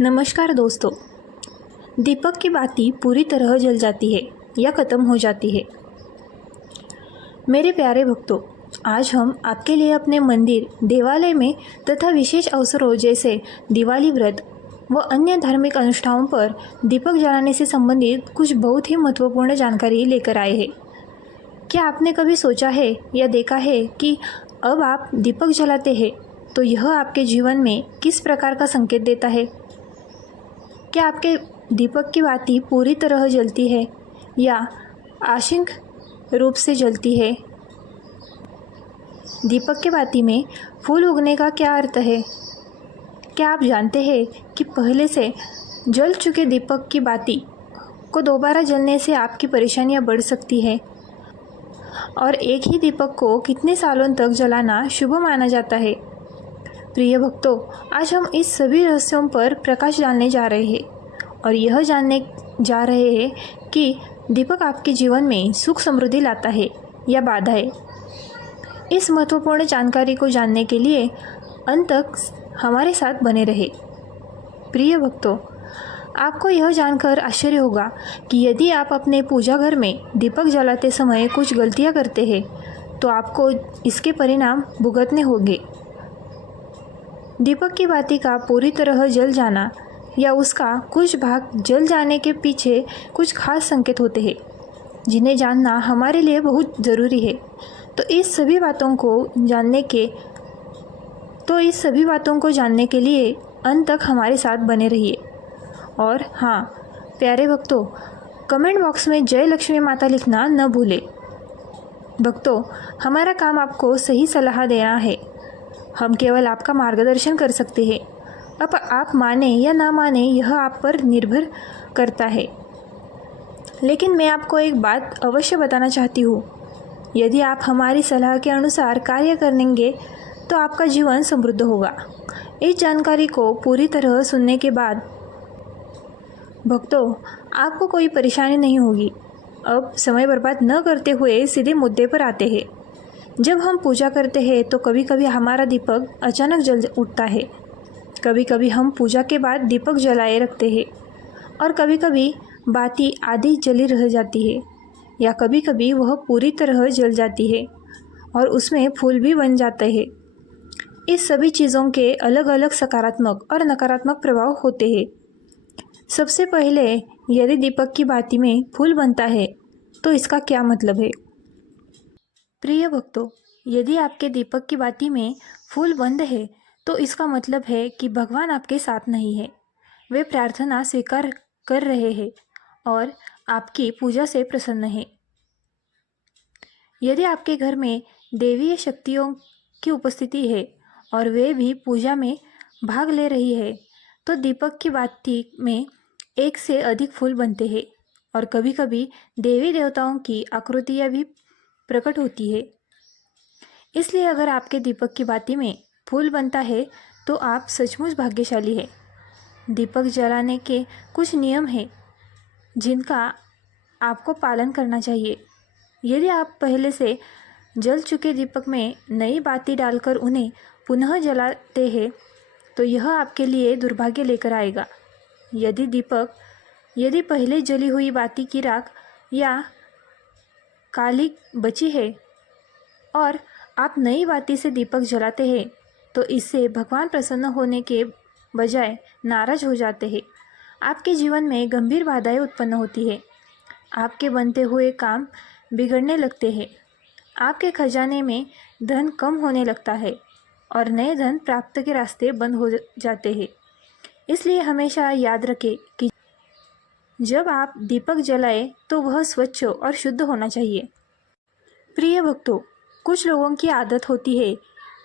नमस्कार दोस्तों। दीपक की बाती पूरी तरह जल जाती है या ख़त्म हो जाती है। मेरे प्यारे भक्तों, आज हम आपके लिए अपने मंदिर, देवालय में तथा विशेष अवसरों जैसे दिवाली व्रत व अन्य धार्मिक अनुष्ठानों पर दीपक जलाने से संबंधित कुछ बहुत ही महत्वपूर्ण जानकारी लेकर आए हैं। क्या आपने कभी सोचा है या देखा है कि अब आप दीपक जलाते हैं तो यह आपके जीवन में किस प्रकार का संकेत देता है? क्या आपके दीपक की बाती पूरी तरह जलती है या आंशिक रूप से जलती है? दीपक की बाती में फूल उगने का क्या अर्थ है? क्या आप जानते हैं कि पहले से जल चुके दीपक की बाती को दोबारा जलने से आपकी परेशानियां बढ़ सकती है और एक ही दीपक को कितने सालों तक जलाना शुभ माना जाता है? प्रिय भक्तों, आज हम इस सभी रहस्यों पर प्रकाश डालने जा रहे हैं और यह जानने जा रहे हैं कि दीपक आपके जीवन में सुख समृद्धि लाता है या बाधा है। इस महत्वपूर्ण जानकारी को जानने के लिए अंत तक हमारे साथ बने रहे। प्रिय भक्तों, आपको यह जानकर आश्चर्य होगा कि यदि आप अपने पूजा घर में दीपक जलाते समय कुछ गलतियां करते हैं तो आपको इसके परिणाम भुगतने होंगे। दीपक की बाती का पूरी तरह जल जाना या उसका कुछ भाग जल जाने के पीछे कुछ खास संकेत होते हैं जिन्हें जानना हमारे लिए बहुत ज़रूरी है। तो इस सभी बातों को जानने के लिए अंत तक हमारे साथ बने रहिए। और हाँ प्यारे भक्तों, कमेंट बॉक्स में जय लक्ष्मी माता लिखना न भूलें। भक्तों, हमारा काम आपको सही सलाह देना है। हम केवल आपका मार्गदर्शन कर सकते हैं। अब आप माने या ना माने यह आप पर निर्भर करता है, लेकिन मैं आपको एक बात अवश्य बताना चाहती हूँ। यदि आप हमारी सलाह के अनुसार कार्य करेंगे तो आपका जीवन समृद्ध होगा। इस जानकारी को पूरी तरह सुनने के बाद भक्तों, आपको कोई परेशानी नहीं होगी। अब समय बर्बाद न करते हुए सीधे मुद्दे पर आते हैं। जब हम पूजा करते हैं तो कभी कभी हमारा दीपक अचानक जल उठता है। कभी कभी हम पूजा के बाद दीपक जलाए रखते हैं और कभी कभी बाती आधी जली रह जाती है या कभी कभी वह पूरी तरह जल जाती है और उसमें फूल भी बन जाते हैं। इस सभी चीज़ों के अलग अलग सकारात्मक और नकारात्मक प्रभाव होते हैं। सबसे पहले, यदि दीपक की बाती में फूल बनता है तो इसका क्या मतलब है? प्रिय भक्तों, यदि आपके दीपक की बाती में फूल बंद है तो इसका मतलब है कि भगवान आपके साथ नहीं है। वे प्रार्थना स्वीकार कर रहे हैं और आपकी पूजा से प्रसन्न है। यदि आपके घर में देवीय शक्तियों की उपस्थिति है और वे भी पूजा में भाग ले रही है तो दीपक की बाती में एक से अधिक फूल बनते हैं और कभी कभी देवी देवताओं की आकृतियाँ भी प्रकट होती है। इसलिए अगर आपके दीपक की बाती में फूल बनता है तो आप सचमुच भाग्यशाली हैं। दीपक जलाने के कुछ नियम हैं जिनका आपको पालन करना चाहिए। यदि आप पहले से जल चुके दीपक में नई बाती डालकर उन्हें पुनः जलाते हैं तो यह आपके लिए दुर्भाग्य लेकर आएगा। यदि पहले जली हुई बाती की राख या कालिक बची है और आप नई बाती से दीपक जलाते हैं तो इससे भगवान प्रसन्न होने के बजाय नाराज हो जाते हैं। आपके जीवन में गंभीर बाधाएं उत्पन्न होती है। आपके बनते हुए काम बिगड़ने लगते हैं। आपके खजाने में धन कम होने लगता है और नए धन प्राप्त के रास्ते बंद हो जाते हैं। इसलिए हमेशा याद रखें कि जब आप दीपक जलाएं तो वह स्वच्छ और शुद्ध होना चाहिए। प्रिय भक्तों, कुछ लोगों की आदत होती है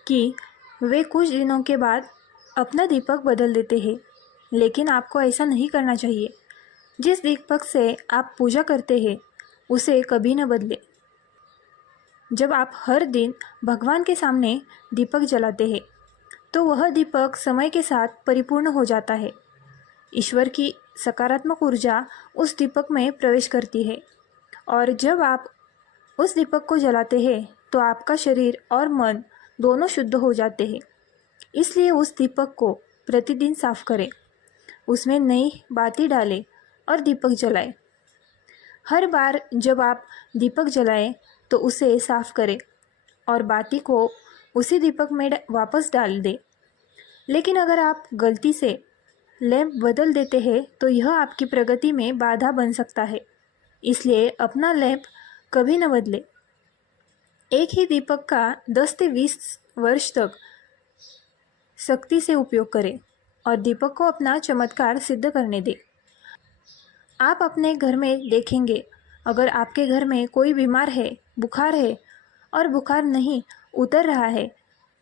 कि वे कुछ दिनों के बाद अपना दीपक बदल देते हैं, लेकिन आपको ऐसा नहीं करना चाहिए। जिस दीपक से आप पूजा करते हैं उसे कभी न बदलें। जब आप हर दिन भगवान के सामने दीपक जलाते हैं तो वह दीपक समय के साथ परिपूर्ण हो जाता है। ईश्वर की सकारात्मक ऊर्जा उस दीपक में प्रवेश करती है और जब आप उस दीपक को जलाते हैं तो आपका शरीर और मन दोनों शुद्ध हो जाते हैं। इसलिए उस दीपक को प्रतिदिन साफ करें। उसमें नई बाती डालें और दीपक जलाएं। हर बार जब आप दीपक जलाएं तो उसे साफ करें और बाती को उसी दीपक में वापस डाल दें। लेकिन अगर आप गलती से लैंप बदल देते हैं तो यह आपकी प्रगति में बाधा बन सकता है। इसलिए अपना लैंप कभी न बदलें। एक ही दीपक का 10 से 20 वर्ष तक सख्ती से उपयोग करें और दीपक को अपना चमत्कार सिद्ध करने दें। आप अपने घर में देखेंगे, अगर आपके घर में कोई बीमार है, बुखार है और बुखार नहीं उतर रहा है,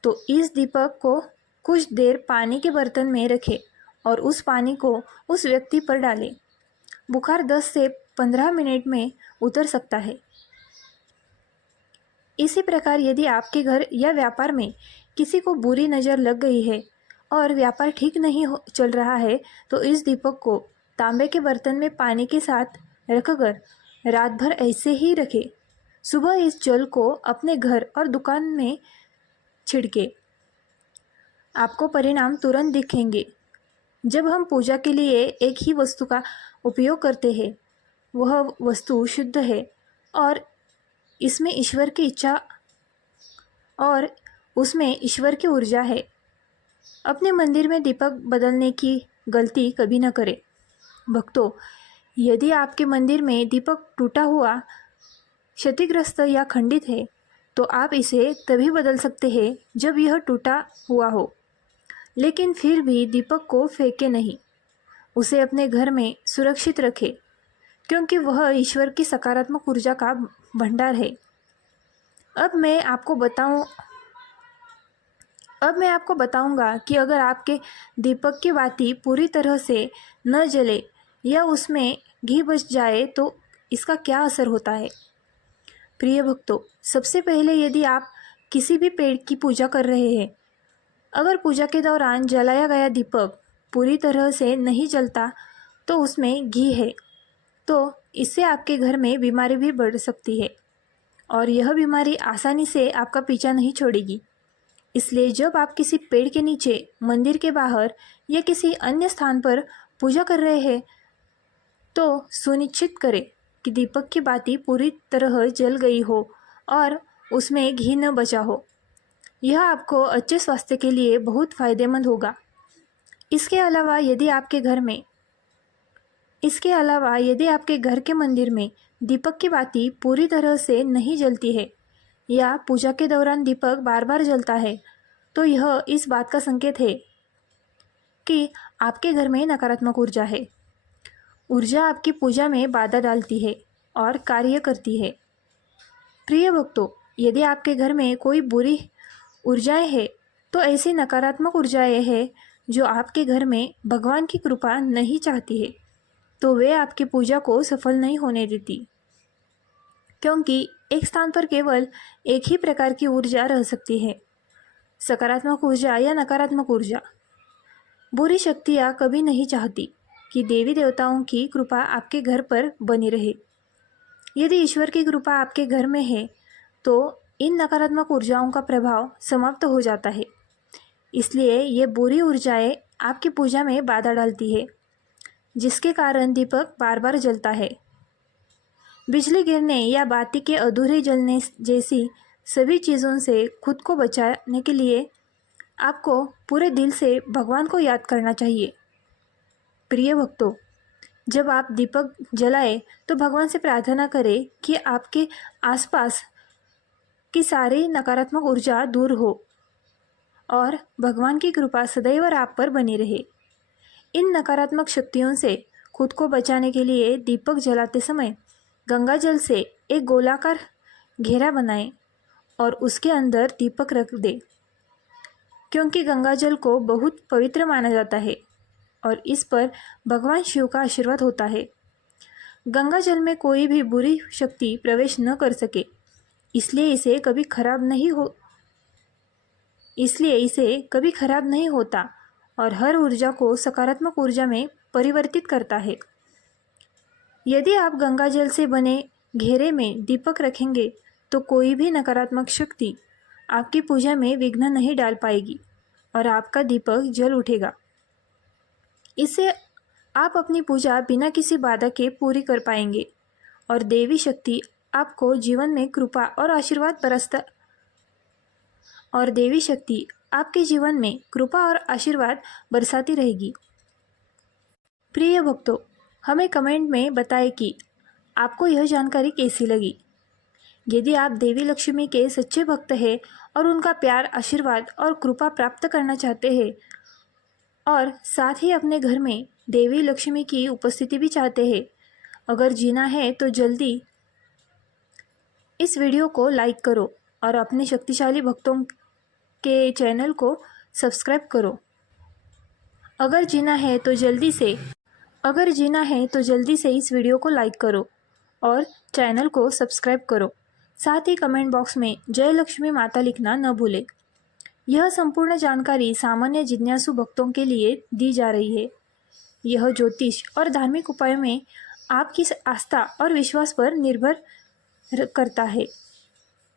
तो इस दीपक को कुछ देर पानी के बर्तन में रखें और उस पानी को उस व्यक्ति पर डालें। बुखार 10 से 15 मिनट में उतर सकता है। इसी प्रकार यदि आपके घर या व्यापार में किसी को बुरी नज़र लग गई है और व्यापार ठीक नहीं चल रहा है, तो इस दीपक को तांबे के बर्तन में पानी के साथ रखकर रात भर ऐसे ही रखें। सुबह इस जल को अपने घर और दुकान में छिड़के। आपको परिणाम तुरंत दिखेंगे। जब हम पूजा के लिए एक ही वस्तु का उपयोग करते हैं, वह वस्तु शुद्ध है और इसमें ईश्वर की इच्छा और उसमें ईश्वर की ऊर्जा है। अपने मंदिर में दीपक बदलने की गलती कभी न करें। भक्तों, यदि आपके मंदिर में दीपक टूटा हुआ, क्षतिग्रस्त या खंडित है, तो आप इसे तभी बदल सकते हैं जब यह टूटा हुआ हो। लेकिन फिर भी दीपक को फेंके नहीं, उसे अपने घर में सुरक्षित रखें, क्योंकि वह ईश्वर की सकारात्मक ऊर्जा का भंडार है। अब मैं आपको बताऊंगा कि अगर आपके दीपक की बाती पूरी तरह से न जले या उसमें घी बच जाए तो इसका क्या असर होता है। प्रिय भक्तों, सबसे पहले यदि आप किसी भी पेड़ की पूजा कर रहे हैं, अगर पूजा के दौरान जलाया गया दीपक पूरी तरह से नहीं जलता तो उसमें घी है, तो इससे आपके घर में बीमारी भी बढ़ सकती है और यह बीमारी आसानी से आपका पीछा नहीं छोड़ेगी। इसलिए जब आप किसी पेड़ के नीचे, मंदिर के बाहर या किसी अन्य स्थान पर पूजा कर रहे हैं, तो सुनिश्चित करें कि दीपक की बाती पूरी तरह जल गई हो और उसमें घी न बचा हो। यह आपको अच्छे स्वास्थ्य के लिए बहुत फायदेमंद होगा। इसके अलावा यदि आपके घर के मंदिर में दीपक की बाती पूरी तरह से नहीं जलती है या पूजा के दौरान दीपक बार बार जलता है, तो यह इस बात का संकेत है कि आपके घर में नकारात्मक ऊर्जा है। ऊर्जा आपकी पूजा में बाधा डालती है और कार्य करती है। प्रिय भक्तों, यदि आपके घर में कोई बुरी ऊर्जाएं हैं, तो ऐसी नकारात्मक ऊर्जाएं हैं जो आपके घर में भगवान की कृपा नहीं चाहती है, तो वे आपकी पूजा को सफल नहीं होने देती, क्योंकि एक स्थान पर केवल एक ही प्रकार की ऊर्जा रह सकती है, सकारात्मक ऊर्जा या नकारात्मक ऊर्जा। बुरी शक्तियाँ कभी नहीं चाहती कि देवी देवताओं की कृपा आपके घर पर बनी रहे। यदि ईश्वर की कृपा आपके घर में है, तो इन नकारात्मक ऊर्जाओं का प्रभाव समाप्त हो जाता है। इसलिए ये बुरी ऊर्जाएं आपकी पूजा में बाधा डालती है, जिसके कारण दीपक बार बार जलता है। बिजली गिरने या बाती के अधूरे जलने जैसी सभी चीज़ों से खुद को बचाने के लिए आपको पूरे दिल से भगवान को याद करना चाहिए। प्रिय भक्तों, जब आप दीपक जलाएं तो भगवान से प्रार्थना करें कि आपके आसपास की सारी नकारात्मक ऊर्जा दूर हो और भगवान की कृपा सदैव आप पर बनी रहे। इन नकारात्मक शक्तियों से खुद को बचाने के लिए दीपक जलाते समय गंगा जल से एक गोलाकार घेरा बनाएं और उसके अंदर दीपक रख दें, क्योंकि गंगा जल को बहुत पवित्र माना जाता है और इस पर भगवान शिव का आशीर्वाद होता है। गंगा जल में कोई भी बुरी शक्ति प्रवेश न कर सके, इसलिए इसे कभी खराब नहीं होता और हर ऊर्जा को सकारात्मक ऊर्जा में परिवर्तित करता है। यदि आप गंगा जल से बने घेरे में दीपक रखेंगे तो कोई भी नकारात्मक शक्ति आपकी पूजा में विघ्न नहीं डाल पाएगी और आपका दीपक जल उठेगा। इससे आप अपनी पूजा बिना किसी बाधा के पूरी कर पाएंगे और देवी शक्ति आपको जीवन में कृपा और आशीर्वाद आपके जीवन में कृपा और आशीर्वाद बरसाती रहेगी। प्रिय भक्तों, हमें कमेंट में बताएं कि आपको यह जानकारी कैसी लगी। यदि आप देवी लक्ष्मी के सच्चे भक्त हैं और उनका प्यार, आशीर्वाद और कृपा प्राप्त करना चाहते हैं और साथ ही अपने घर में देवी लक्ष्मी की उपस्थिति भी चाहते हैं, अगर जीना है तो जल्दी इस वीडियो को लाइक करो और अपने शक्तिशाली भक्तों के चैनल को सब्सक्राइब करो। अगर जीना है तो जल्दी से इस वीडियो को लाइक करो और चैनल को सब्सक्राइब करो। साथ ही कमेंट बॉक्स में जय लक्ष्मी माता लिखना न भूलें। यह संपूर्ण जानकारी सामान्य जिज्ञासु भक्तों के लिए दी जा रही है। यह ज्योतिष और धार्मिक उपायों में आपकी आस्था और विश्वास पर निर्भर करता है।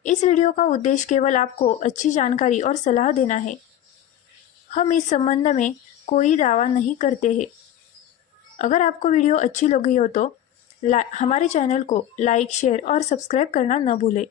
इस वीडियो का उद्देश्य केवल आपको अच्छी जानकारी और सलाह देना है। हम इस संबंध में कोई दावा नहीं करते हैं। अगर आपको वीडियो अच्छी लगी हो तो हमारे चैनल को लाइक, शेयर और सब्सक्राइब करना न भूलें।